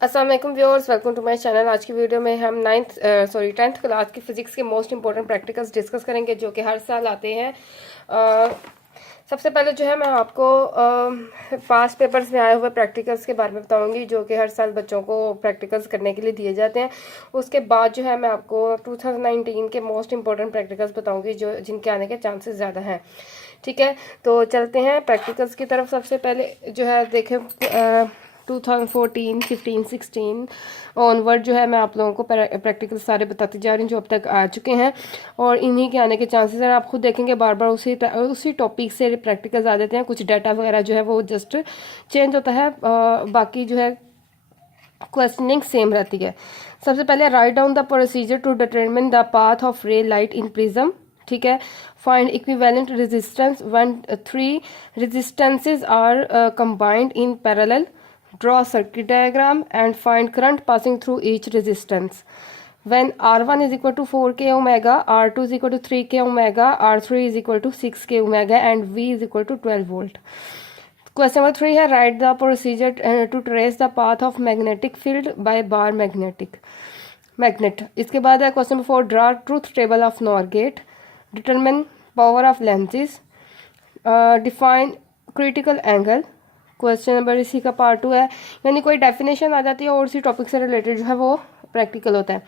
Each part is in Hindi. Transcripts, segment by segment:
अस्सलाम वालेकुम viewers, welcome to my channel. आज की वीडियो में हम 10th क्लास की फिजिक्स के मोस्ट इंपॉर्टेंट प्रैक्टिकल्स डिस्कस करेंगे जो कि हर साल आते हैं। सबसे पहले जो है मैं आपको पास्ट पेपर्स में आए हुए प्रैक्टिकल्स के बारे में बताऊंगी जो कि हर साल बच्चों को प्रैक्टिकल्स करने के लिए दिए जाते हैं। उसके बाद जो है मैं आपको 2019 के मोस्ट इंपॉर्टेंट प्रैक्टिकल्स बताऊंगी जो जिनके आने के चांसेस ज़्यादा हैं। ठीक है, तो चलते हैं प्रैक्टिकल्स की तरफ। सबसे पहले जो है देखें 2014, 15, 16 ऑनवर्ड जो है मैं आप लोगों को प्रैक्टिकल सारे बताती जा रही हूँ जो अब तक आ चुके हैं और इन्हीं के आने के चांसेस हैं। आप खुद देखेंगे बार बार उसी टॉपिक से प्रैक्टिकल्स आ देते हैं, कुछ डाटा वगैरह जो है वो जस्ट चेंज होता है, बाकी जो है क्वेश्चनिंग सेम रहती है। सबसे पहले write down the procedure to determine the path of ray light in prism. ठीक है, find equivalent resistance when 3 resistances are combined in parallel. Draw circuit diagram and find current passing through each resistance. When R1 is equal to 4k omega, R2 is equal to 3k omega, R3 is equal to 6k omega and V is equal to 12 volt. Question number 3 है write the procedure to trace the path of magnetic field by bar magnet. इसके बाद है question number 4 draw truth table of NOR gate, determine power of lenses, define critical angle। Question number इसी का पार्ट 2 है, यानी कोई डेफिनेशन आ जाती है और उसी टॉपिक से रिलेटेड जो है वो प्रैक्टिकल होता है।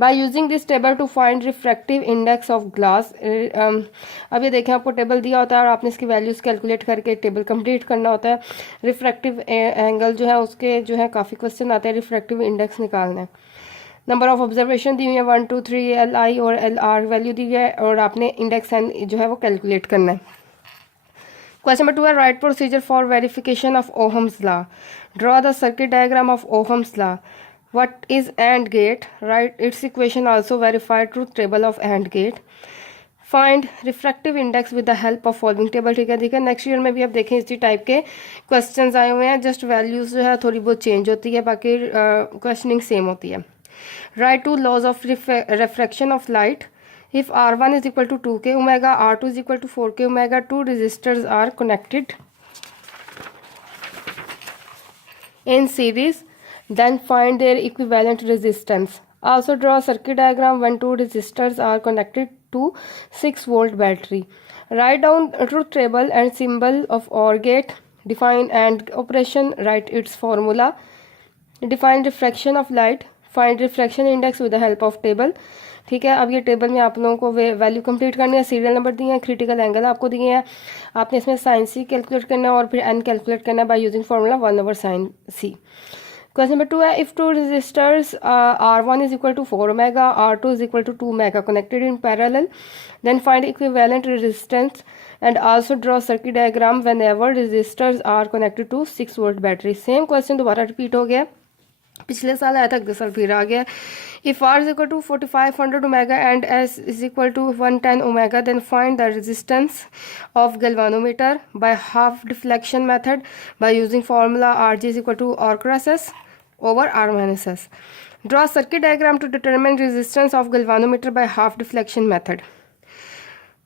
By using this table to find refractive index of glass. अब ये देखें आपको टेबल दिया होता है और आपने इसकी वैल्यूज़ कैलकुलेट करके टेबल कंप्लीट करना होता है। रिफ्रैक्टिव एंगल जो है उसके जो है काफ़ी क्वेश्चन आते हैं, रिफ्रैक्टिव इंडेक्स निकालना है। नंबर ऑफ ऑब्जर्वेशन दी हुई है 1, 2, 3 LI और LR वैल्यू दी हुई है और आपने इंडेक्स एन जो है वो कैलकुलेट करना है। Question number 2 है write procedure for verification of Ohm's law. Draw the circuit diagram of Ohm's law. What is AND gate? Write its equation also verify truth table of AND gate. Find refractive index with the help of following table। ठीक है, नेक्स्ट ईयर में भी आप देखें इसी टाइप के क्वेश्चंस आए हुए हैं, जस्ट वैल्यूज जो है थोड़ी बहुत चेंज होती है, बाकी क्वेश्चनिंग सेम होती है। Write two laws of refraction of light. If R1 is equal to 2k omega, R2 is equal to 4k omega, two resistors are connected in series, then find their equivalent resistance. Also draw a circuit diagram when two resistors are connected to 6-volt battery. Write down truth table and symbol of OR gate. Define AND operation, write its formula. Define refraction of light. Find refraction index with the help of table। ठीक है, अब ये टेबल में आप लोगों को वैल्यू कंप्लीट करनी है, सीरियल नंबर दिए हैं, क्रिटिकल एंगल आपको दिए हैं, आपने इसमें साइन सी कैलकुलेट करना है और फिर एन कैलकुलेट करना है by using formula 1/sin c। Question number 2 है if two resistors R1 is equal to 4 omega, R2 is equal to 2 omega connected in parallel, then find equivalent resistance and also draw circuit diagram whenever resistors are connected to 6-volt battery। Same question दोबारा रिपीट हो गया, पिछले साल आया था, अगले साल फिर आ गया। If R is equal to 4500 omega and S is equal to 110 omega, then find the resistance of galvanometer by half deflection method by using formula Rg is equal to R cross S over R minus S. Draw circuit diagram to determine resistance of galvanometer by half deflection method.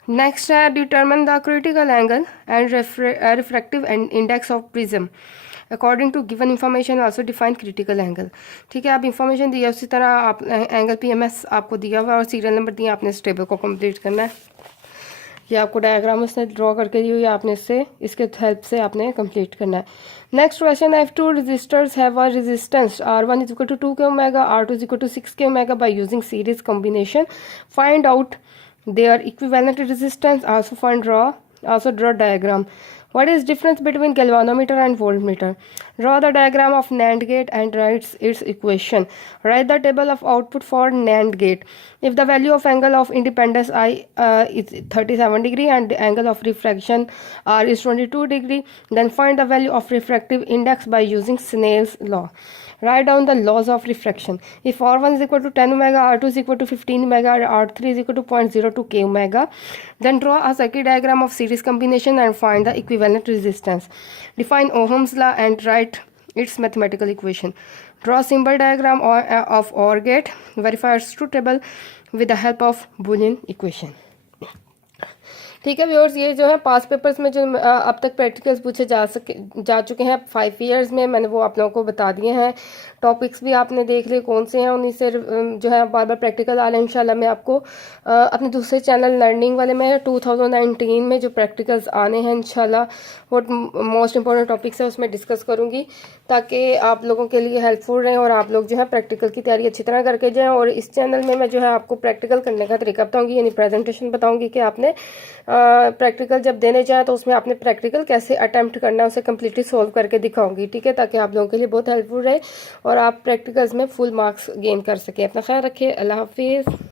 Next है determine the critical angle and refractive index of prism. According to given information also define critical angle. ठीक है, आप इन्फॉर्मेशन दी है उसी तरह आप एंगल PMS आपको दिया हुआ और सीरियल नंबर दिया, आपने इस टेबल को कंप्लीट करना है। ये आपको डायग्राम उसने ड्रॉ करके दी हुई है, आपने इसके हेल्प से आपने कंप्लीट करना है। नेक्स्ट क्वेश्चन है if two resistors have a resistance R1 is equal to 2k omega, R2 is equal to 6k omega by using series combination, find out their equivalent resistance, also draw diagram. What is difference between galvanometer and voltmeter? Draw the diagram of NAND gate and write its equation. Write the table of output for NAND gate. If the value of angle of independence I is 37 degree and the angle of refraction R is 22 degree, then find the value of refractive index by using Snell's law. Write down the laws of refraction. If R1 is equal to 10 omega, R2 is equal to 15 omega, R3 is equal to 0.02 k omega, then draw a circuit diagram of series combination and find the equivalent resistance. Define Ohm's law and write its mathematical equation. Draw symbol diagram of OR gate. Verify its truth table with the help of Boolean equation. ठीक है व्यूअर्स, ये जो है पास पेपर्स में जो अब तक प्रैक्टिकल्स पूछे जा चुके हैं 5 ईयर्स में, मैंने वो आप लोगों को बता दिए हैं। टॉपिक्स भी आपने देख लिए कौन से हैं, उन्हीं से जो है बार बार प्रैक्टिकल आ रहे हैं। इंशाल्लाह मैं आपको अपने दूसरे चैनल लर्निंग वाले में 2019 में जो प्रैक्टिकल्स आने हैं इंशाल्लाह वो मोस्ट इंपॉर्टेंट टॉपिक्स है उसमें डिस्कस करूँगी, ताकि आप लोगों के लिए हेल्पफुल रहें और आप लोग जो है प्रैक्टिकल की तैयारी अच्छी तरह करके जाएँ। और इस चैनल में मैं जो है आपको प्रैक्टिकल करने का तरीका बताऊँगी, यानी प्रेजेंटेशन बताऊँगी कि आपने प्रैक्टिकल जब देने जाए तो उसमें आपने प्रैक्टिकल कैसे अटेम्प्ट करना है उसे कम्प्लीटली सॉल्व करके दिखाऊंगी। ठीक है, ताकि आप लोगों के लिए बहुत हेल्पफुल रहे और आप प्रैक्टिकल्स में फुल मार्क्स गेन कर सकें। अपना ख्याल रखिए, अल्लाह हाफिज़।